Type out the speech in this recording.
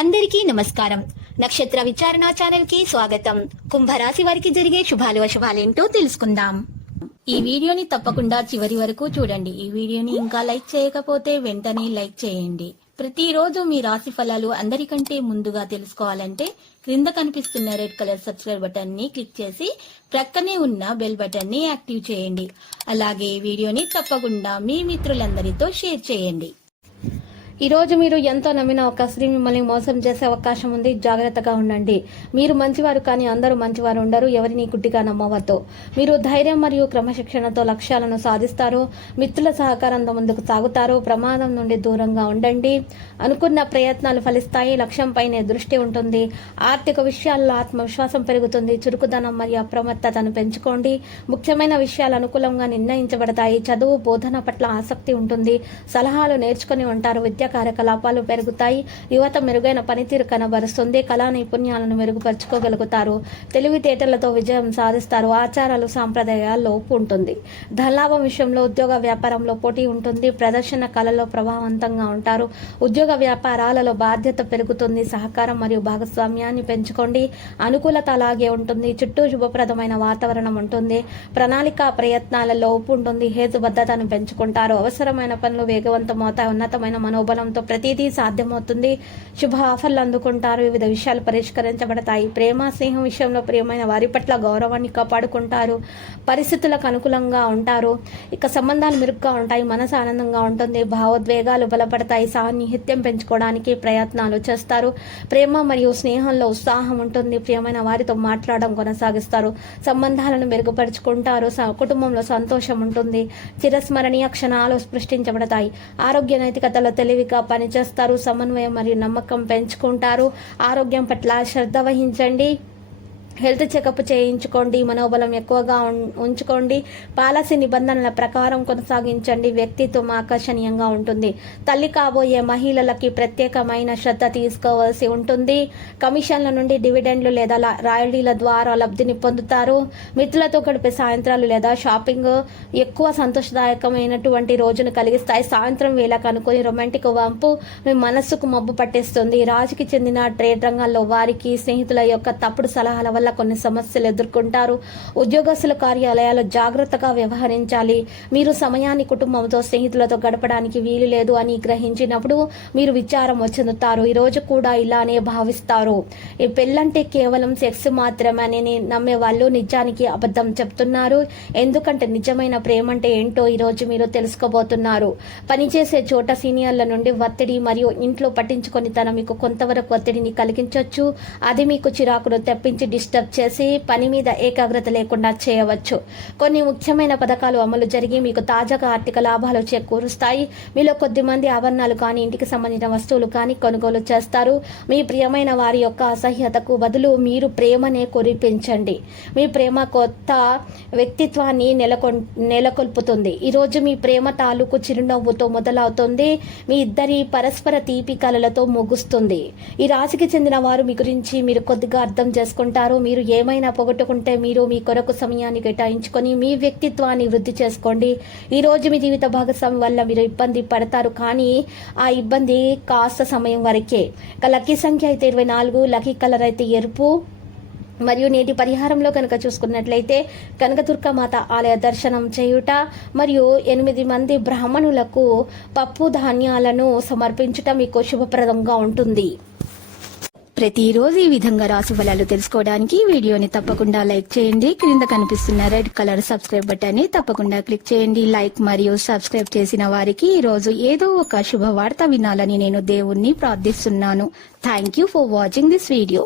అందరికీ నమస్కారం. నక్షత్ర విచారణ ఛానల్ కి స్వాగతం. కుంభరాశి వారికి జరిగే శుభాలు అశుభాలేంటో తెలుసుకుందాం. ఈ వీడియోని తప్పకుండా చివరి వరకు చూడండి. ఈ వీడియోని ఇంకా లైక్ చేయకపోతే వెంటనే లైక్ చేయండి. ప్రతిరోజు మీ రాశి ఫలాలు అందరికంటే ముందుగా తెలుసుకోవాలంటే క్రింద కనిపిస్తున్న రెడ్ కలర్ సబ్స్క్రైబ్ బటన్ ని క్లిక్ చేసి ప్రక్కనే ఉన్న బెల్ బటన్ ని యాక్టివ్ చేయండి. అలాగే ఈ వీడియోని తప్పకుండా మీ మిత్రులందరితో షేర్ చేయండి. ఈ రోజు మీరు ఎంతో నమ్మిన ఒక స్త్రీ మిమ్మల్ని మోసం చేసే అవకాశం ఉంది. జాగ్రత్తగా ఉండండి. మీరు మంచివారు, కానీ అందరూ మంచివారు ఉండరు. ఎవరిని గుడ్డిగా నమ్మవద్దు. మీరు ధైర్యం మరియు క్రమశిక్షణతో లక్ష్యాలను సాధిస్తారు. మిత్రుల సహకారంతో ముందుకు సాగుతారు. ప్రమాదం నుండి దూరంగా ఉండండి. అనుకున్న ప్రయత్నాలు ఫలిస్తాయి. లక్ష్యంపైనే దృష్టి ఉంటుంది. ఆర్థిక విషయాల్లో ఆత్మవిశ్వాసం పెరుగుతుంది. చురుకుదనం మరియు అప్రమత్తతను పెంచుకోండి. ముఖ్యమైన విషయాలు అనుకూలంగా నిర్ణయించబడతాయి. చదువు బోధన పట్ల ఆసక్తి ఉంటుంది. సలహాలు నేర్చుకుని ఉంటారు. విద్య కార్యకలాపాలు పెరుగుతాయి. యువత మెరుగైన పనితీరు కనబరుస్తుంది. కళా నైపుణ్యాలను మెరుగుపరుచుకోగలుగుతారు. తెలివితేటలతో విజయం సాధిస్తారు. ఆచారాలు సాంప్రదాయాల్లో లోపు ఉంటుంది. ధనలాభం విషయంలో ఉద్యోగ వ్యాపారంలో పోటీ ఉంటుంది. ప్రదర్శన కళలో ప్రభావవంతంగా ఉంటారు. ఉద్యోగ వ్యాపారాలలో బాధ్యత పెరుగుతుంది. సహకారం మరియు భాగస్వామ్యాన్ని పెంచుకోండి. అనుకూలత అలాగే ఉంటుంది. చుట్టూ శుభప్రదమైన వాతావరణం ఉంటుంది. ప్రణాళిక ప్రయత్నాలలో లోపు ఉంటుంది. హేతుబద్ధతను పెంచుకుంటారు. అవసరమైన పనులు వేగవంతమవుతాయి. ఉన్నతమైన మనోబలం ప్రతిదీ సాధ్యమవుతుంది. శుభ ఆఫర్లు అందుకుంటారు. వివిధ విషయాలు పరిష్కరించబడతాయి. ప్రేమ స్నేహం విషయంలో ప్రియమైన వారి పట్ల గౌరవాన్ని కాపాడుకుంటారు. పరిస్థితులకు అనుకూలంగా ఉంటారు. ఇక సంబంధాలు మెరుగ్గా ఉంటాయి. మనసు ఆనందంగా ఉంటుంది. భావోద్వేగాలు బలపడతాయి. సాన్నిహిత్యం పెంచుకోవడానికి ప్రయత్నాలు చేస్తారు. ప్రేమ మరియు స్నేహంలో ఉత్సాహం ఉంటుంది. ప్రియమైన వారితో మాట్లాడడం కొనసాగిస్తారు. సంబంధాలను మెరుగుపరుచుకుంటారు. కుటుంబంలో సంతోషం ఉంటుంది. చిరస్మరణీయ క్షణాలు సృష్టించబడతాయి. ఆరోగ్య నైతికతలో తెలివిగా పనిచేస్తారు. సమన్వయం మరియు నమ్మకం పెంచుకుంటారు. ఆరోగ్యం పట్ల శ్రద్ధ వహించండి. హెల్త్ చెకప్ చేయించుకోండి. మనోబలం ఎక్కువగా ఉంచుకోండి. పాలసీ నిబంధనల ప్రకారం కొనసాగించండి. వ్యక్తిత్వం ఆకర్షణీయంగా ఉంటుంది. తల్లి కాబోయే మహిళలకి ప్రత్యేకమైన శ్రద్ధ తీసుకోవాల్సి ఉంటుంది. కమిషన్ల నుండి డివిడెండ్లు లేదా రాయల్టీల ద్వారా లబ్ధిని పొందుతారు. మిత్రులతో గడిపే సాయంత్రాలు లేదా షాపింగ్ ఎక్కువ సంతోషదాయకమైనటువంటి రోజును కలిగిస్తాయి. సాయంత్రం వేళకు అనుకుని రొమాంటిక్ వంపు మీ మనస్సుకు మబ్బు పట్టేస్తుంది. రాజుకి చెందిన ట్రేడ్ రంగాల్లో వారికి స్నేహితుల యొక్క తప్పుడు సలహాల వల్ల కొన్ని సమస్యలు ఎదుర్కొంటారు. ఉద్యోగస్తుల కార్యాలయాల్లో జాగ్రత్తగా వ్యవహరించాలి. మీరు సమయాన్ని కుటుంబంతో స్నేహితులతో గడపడానికి వీలు లేదు అని గ్రహించినప్పుడు మీరు విచారం చెందుతారు. ఈ రోజు కూడా ఇలానే భావిస్తారు. ఈ పెళ్ళంటే కేవలం సెక్స్ మాత్రమే నమ్మే వాళ్ళు నిజానికి అబద్ధం చెప్తున్నారు. ఎందుకంటే నిజమైన ప్రేమ అంటే ఏంటో ఈ రోజు మీరు తెలుసుకోబోతున్నారు. పనిచేసే చోట సీనియర్ల నుండి ఒత్తిడి మరియు ఇంట్లో పట్టించుకొని తన మీకు కొంతవరకు ఒత్తిడిని కలిగించవచ్చు. అది మీకు చిరాకును తెప్పించి డిస్టర్బ్ చేసి పని మీద ఏకాగ్రత లేకుండా చేయవచ్చు. కొన్ని ముఖ్యమైన పథకాలు అమలు జరిగి మీకు తాజాగా ఆర్థిక లాభాలు చేకూరుస్తాయి. మీలో కొద్ది మంది ఆభరణాలు కానీ ఇంటికి సంబంధించిన వస్తువులు కానీ కొనుగోలు చేస్తారు. మీ ప్రియమైన వారి యొక్క అసహ్యతకు బదులు మీరు ప్రేమనే కురిపించండి. మీ ప్రేమ కొత్త వ్యక్తిత్వాన్ని నెలకొల్పుతుంది. ఈరోజు మీ ప్రేమ తాలూకు చిరునవ్వుతో మొదలవుతుంది. మీ ఇద్దరి పరస్పర తీపి కలలతో ముగుస్తుంది. ఈ రాశికి చెందిన వారు మీ గురించి మీరు కొద్దిగా అర్థం చేసుకుంటారు. మీరు ఏమైనా పోగొట్టుకుంటే మీరు మీ కొరకు సమయాన్ని కేటాయించుకొని మీ వ్యక్తిత్వాన్ని వృద్ధి చేసుకోండి. ఈ రోజు మీ జీవిత భాగస్వామి వల్ల మీరు ఇబ్బంది పడతారు, కానీ ఆ ఇబ్బంది కాస్త సమయం వరకే. లక్కీ సంఖ్య అయితే 24. లక్కీ కలర్ అయితే ఎరుపు. మరియు నేటి పరిహారంలో కనుక చూసుకున్నట్లయితే కనకదుర్గమాత ఆలయ దర్శనం చేయుట మరియు 8 మంది బ్రాహ్మణులకు పప్పు ధాన్యాలను సమర్పించుట మీకు శుభప్రదంగా ఉంటుంది. ప్రతిరోజు ఈ విధంగా రాశి ఫలాలు తెలుసుకోవడానికి వీడియోని తప్పకుండా లైక్ చేయండి. క్రింద కనిపిస్తున్న రెడ్ కలర్ సబ్స్క్రైబ్ బటన్ ని తప్పకుండా క్లిక్ చేయండి. లైక్ మరియు సబ్స్క్రైబ్ చేసిన వారికి ఈ రోజు ఏదో ఒక శుభవార్త వినాలని నేను దేవుణ్ణి ప్రార్థిస్తున్నాను. Thank you for watching this video.